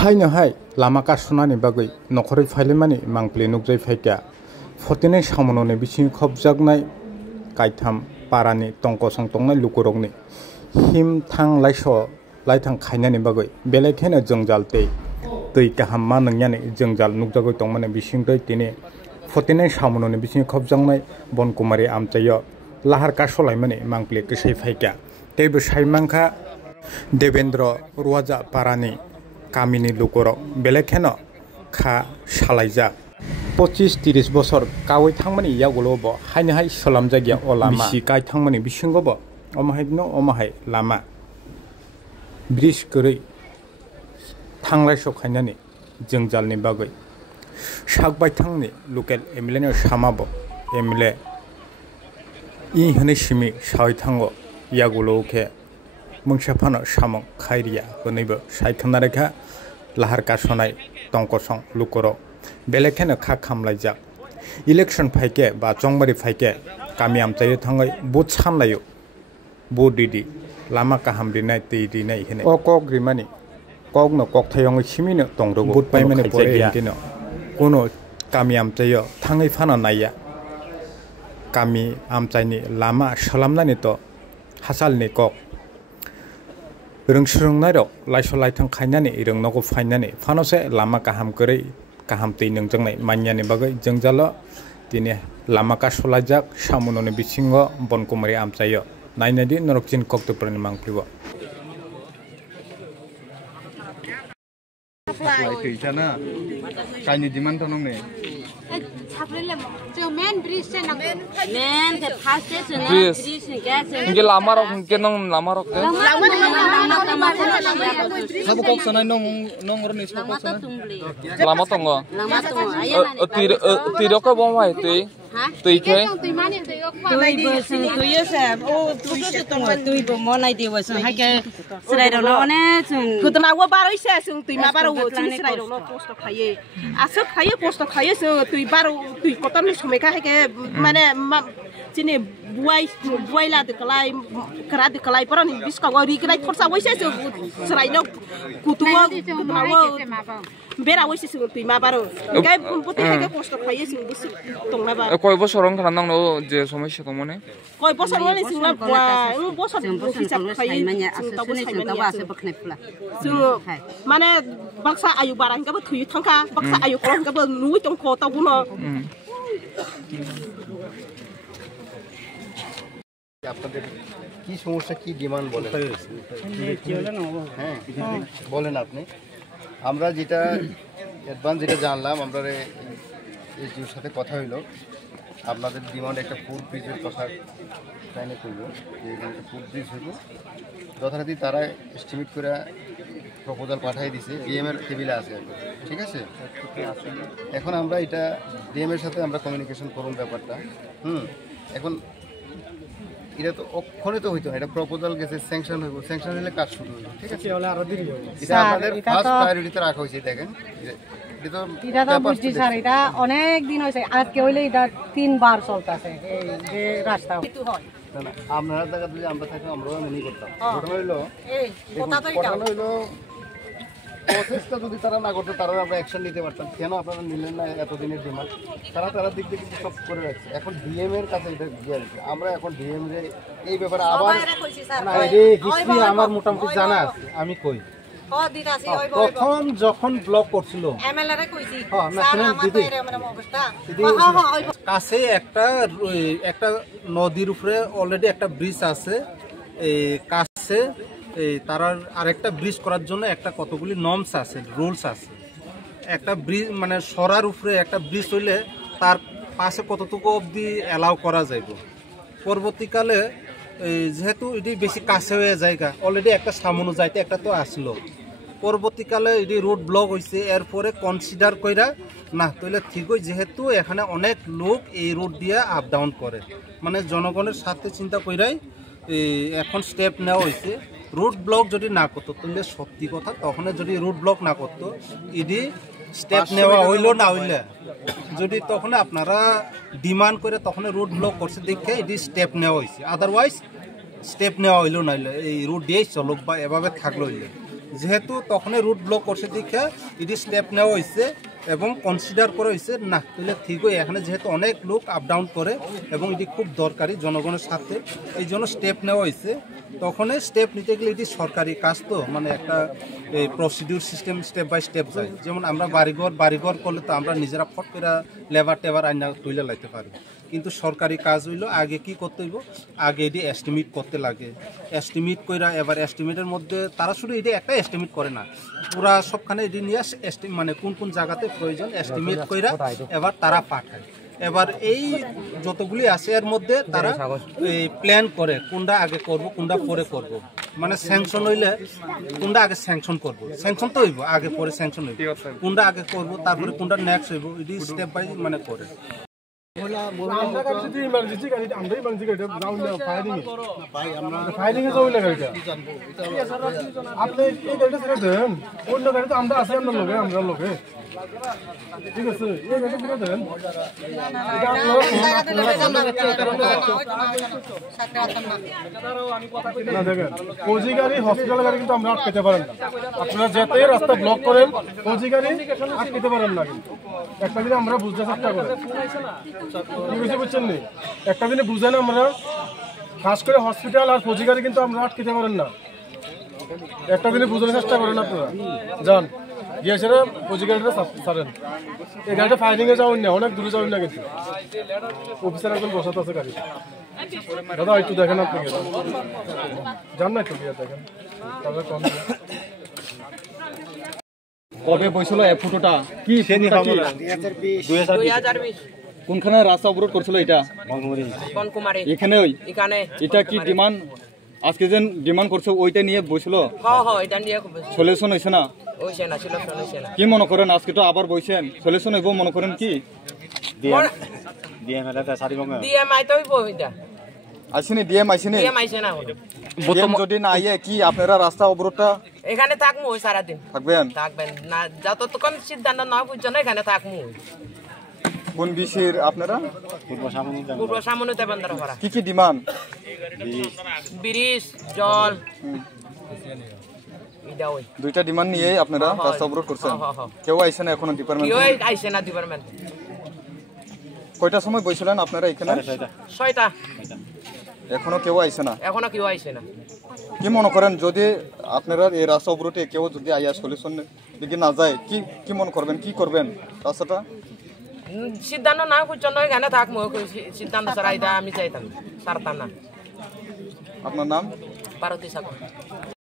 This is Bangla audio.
हायनो हाय लामा कासनानि बागै नखरै फाइलेमानि मांप्ले नुकजाय फाइका फतेनै सामनने बिसिं खबजागनाय कायथाम पारानि टंकसं टंनाय लुकुरगनि हिम थां लाइथां खायनानि बागै बेलेखेनो जोंजाल दै गाहाम मा नोंयानि जोंजाल नुकजागै टंमाने बिसिं दै तिनि फतेनै सामनने बिसिं खबजागनाय बनकुमारी आमचायो लाहार कासलायमानि मांप्ले गोसै फाइका तेबो साइमांखा देवेंद्र रुवाजा पारानि कामिनी लुकुरक बेलेखेनो खा सालायजा 25-30 बছर कावै थांमानि यागुलोब हायनोहाय सलाम जायगा अलामा बिसि गाय थांमानि बिसिंगब अमाहायनो अमाहाय लामा ब्रिज गरै थांलाय सखायनानि जोंजालनि बागै सागबाय थांनि लकेल एमएलए सामाब एमएलए इ हनै सिमि सावै थांगो यागुलोखे मुंसाफानो सामं खायरिया हनैबो सायखनारेखा लाहार कासनाय टंकसं लुकुरक बेलेखेनो खा खामलायजाक इलेक्शन फाइके बा चंबारी फाइके गामि आमचायो थाङै बुथ सामलायो बुथ दिदि लामा काहाम दिनाय दै दिनाय हेने कक ग्रिमानि ककनो ककथायङै सिमिनो टंदो बुथ पाइमाने परे हेनो कोनो गामि आमचायो थाङै फाना नाया गामि आमचायनि लामा सलामनानि तो हासालनि कक रोंस्रोंनाय रक लाइस लाइथां खायनानि रोंनांगौ फायनानि फानसे लामा गाहाम गरै गाहाम दै नोंजोंनाय मान्यानि बागै जोंजाल दिनै लामा कासलायजाक सामुननि बिसिंग बनकुमारी आमचायो नायनायदि नरकचिन कक्टफोरनि मांप्लिबो फैसाना कायनि डिमान्ड दंने Ini lama rok, mungkin lama rok deh. Sabu kok sana nong orang nih sabu kok sana. Lama tunggu. Tidak ke bawah itu. Tui ke? Tui bersih, tui ya sah. Oh, tui setengah, tui bermana di bersih. Hanya serai dulu ne. Kutu nawa baru sih, tui ma baru serai dulu post kaya. Asal kaya post kaya tui baru tui kotor nih semua kaya mana sini buai lah dekalai kerat dekalai pernah nih bis kau ri kerai korsa woi sih serai no kutu nawa bera woi sih tui ma baru kaya putih kaya post kaya sih bis tong naba. Kau ibu sorong kerana nang lo je somai sih kamu ne? Kau ibu sorong ni sih lah buat ibu sorong hisap kaya tahu sih so mana bangsa ayu barang kau tui tangka bangsa ayu korang kau nui tong kota puno. আপনাদের কি সমস্যা কি ডিমান্ড বলেন হ্যাঁ বলেন আপনি আমরা যেটা অ্যাডভান্স যেটা জানলাম আমরা এর সাথে কথা হইলো আপনাদের ডিমান্ড একটা ফুড ব্রিজের কথা টাইনে করবো যে একটা ফুড ব্রিজ হইব যথারীতি তারা এস্টিমেট করে প্রপোজাল পাঠিয়ে দিছে ডিএম এর টেবিলে আছে ঠিক আছে এখন আমরা এটা ডিএম এর সাথে আমরা কমিউনিকেশন করুন ব্যাপারটা এখন এটা তো অক্ষরে তো হইতো না এটা প্রপোজাল গেছে স্যাংশন হইব স্যাংশন হলে কাজ শুরু হইব ঠিক আছে তাহলে আরো দেরি হবে এটা আমাদের ফার্স্ট প্রায়োরিটিতে রাখা হইছে দেখেন এটা তো বুঝছি স্যার এটা অনেক দিন হইছে আজকে হইলে এটা 3 বার চলতেছে এই যে রাস্তা না আমরা জায়গা যদি আমরা থাকি আমরাও মনে করতাম ঘটনা হইলো প্রসেসটা যদি তারা না করতো তারা আমরা অ্যাকশন নিতে পারতাম কেন আপনারা নিলেন না এতদিনের ডিমান্ড তারা দিক দিয়ে কিন্তু সব করে রাখছে এখন ডিএম এর কাছে এটা গিয়ে আমরা এখন ডিএম এর এই ব্যাপারে আবার হিস্ট্রি আমার মোটামুটি জানা আছে আমি কই প্রথম যখন ব্লক করছিল কাছে একটা নদীর উপরে অলরেডি একটা ব্রিজ আছে এই কাছে তার আরেকটা ব্রিজ করার জন্য একটা কতগুলি নর্মস আছে রুলস আছে একটা ব্রিজ মানে সরার উপরে একটা ব্রিজ হইলে তার পাশে কতটুকু অবধি অ্যালাউ করা যাইব পরবর্তীকালে যেহেতু এটি বেশি কাছে হয়ে জায়গা অলরেডি একটা সামনে যাইতে একটা তো আসলো পরবর্তীকালে এটি রোড ব্লক হয়েছে এরপরে কনসিডার কইরা না তাহলে ঠিক হয় যেহেতু এখানে অনেক লোক এই রোড দিয়ে আপ ডাউন করে মানে জনগণের সাথে চিন্তা কইরাই এখন স্টেপ নেওয়া হয়েছে রুট ব্লক যদি না করতো তাহলে সত্যি কথা তখন যদি রুট ব্লক না করতো ইডি স্টেপ নেওয়া হইলো না হইলে যদি তখন আপনারা ডিমান্ড করে তখন রুট ব্লক করছে দেখে ইডি স্টেপ নেওয়া হয়েছে আদারওয়াইজ স্টেপ নেওয়া হইলো না এই রুট দিয়েই চলুক বা এভাবে থাকলো হইলে যেহেতু তখনই রুট ব্লক করছে দেখে এটি স্টেপ নেওয়া হয়েছে এবং কনসিডার করা হয়েছে না তাহলে ঠিক হয় এখানে যেহেতু অনেক লোক আপ ডাউন করে এবং এটি খুব দরকারি জনগণের সাথে এই জন্য স্টেপ নেওয়া হয়েছে তখনই স্টেপ নিতে গেলে এটি সরকারি কাজ তো মানে একটা procedure system step by step যায় যেমন আমরা বাড়িঘর করলে তো আমরা নিজেরা ফট করে লেবার টেবার আইনা তুলে লাইতে পারি কিন্তু সরকারি কাজ হইলো আগে কি করতে হইব আগে এটি এস্টিমেট করতে লাগে এস্টিমেট কইরা এবার এস্টিমেটের মধ্যে তারা শুধু এটি একটা এস্টিমেট করে না পুরা সবখানে এটি নিয়ে মানে কোন কোন জায়গাতে প্রয়োজন এস্টিমেট কইরা এবার তারা পাঠায় এবার এই যতগুলি আছে এর মধ্যে তারা প্ল্যান করে কোনটা আগে করব কোনটা পরে করব মানে স্যাংশন হইলে কোনটা আগে স্যাংশন করব স্যাংশন তো হইব আগে পরে স্যাংশন হইব কোনটা আগে করব তারপরে কোনটা নেক্সট হইব এটি স্টেপ বাই মানে করে ঠিক আছে ফৌজি গাড়ি হসপিটাল গাড়ি কিন্তু আমরা আটকাতে পারেন না আপনারা যেতে রাস্তা ব্লক করেন ফৌজি গাড়ি আটকাতে পারেন না কিন্তু একটা দিনে আমরা বুঝতে চেষ্টা করি কি বুঝছেন নি একটা দিনে বুঝেন আমরা খাস করে হসপিটাল আর ফৌজি গাড়ি কিন্তু আমরা আটকাতে পারেন না একটা দিনে বুঝানোর চেষ্টা করেন আপনারা যান গিয়েছেন ফৌজি গাড়িটা ছাড়েন এই গাড়িটা ফায়ারিংয়ে যাওয়ার না অনেক দূরে যাওয়ার না কিন্তু অফিসার একজন বসাতে আছে গাড়ি দাদা একটু দেখেন আপনি যান না একটু গিয়ে দেখেন তারপরে কম কবে বইছিল এই ফটোটা কি 2020 কোনখানে রাস্তা অবরোধ করছিল এটা বনকুমারী এখানে এটা কি ডিমান্ড আজকে যে ডিমান্ড করছে ওইটা নিয়ে বইছিল এটা নিয়ে সলিউশন হইছে না কি মনে করেন আজকে তো আবার বইছেন সলিউশন হইব মনে করেন কি আসেনি ডিএম আসেনি যদি না আইয়ে কি আপনারা রাস্তা অবরোধটা এখানে থাকবো সারাদিন থাকবেন না যতক্ষণ সিদ্ধান্ত না বুঝছেন এখানে থাকবো কোন বিষয়ের আপনারা পূর্ব সামনে বন্দর করা কি কি ডিমান্ড ব্রিজ জল দুইটা ডিমান্ড নিয়ে আপনারা রাস্তা অবরোধ করছেন কেউ আইছে না এখনো ডিপার্টমেন্ট কয়টার সময় বইছিলেন আপনারা এখানে 6টা এখনো কেউ আইছে না কি মনে করেন যদি আপনারা এই রাস্তা অবরোধে কেউ যদি আইয়া সলিউশন দিকে না যায় কি মনে করবেন কি করবেন রাস্তাটা সিদ্ধান্ত না বুঝছেন এখানে থাকবো সিদ্ধান্ত ছাড়া আমি চাইতাম সারতাম না আপনার নাম পার্বতী সাগর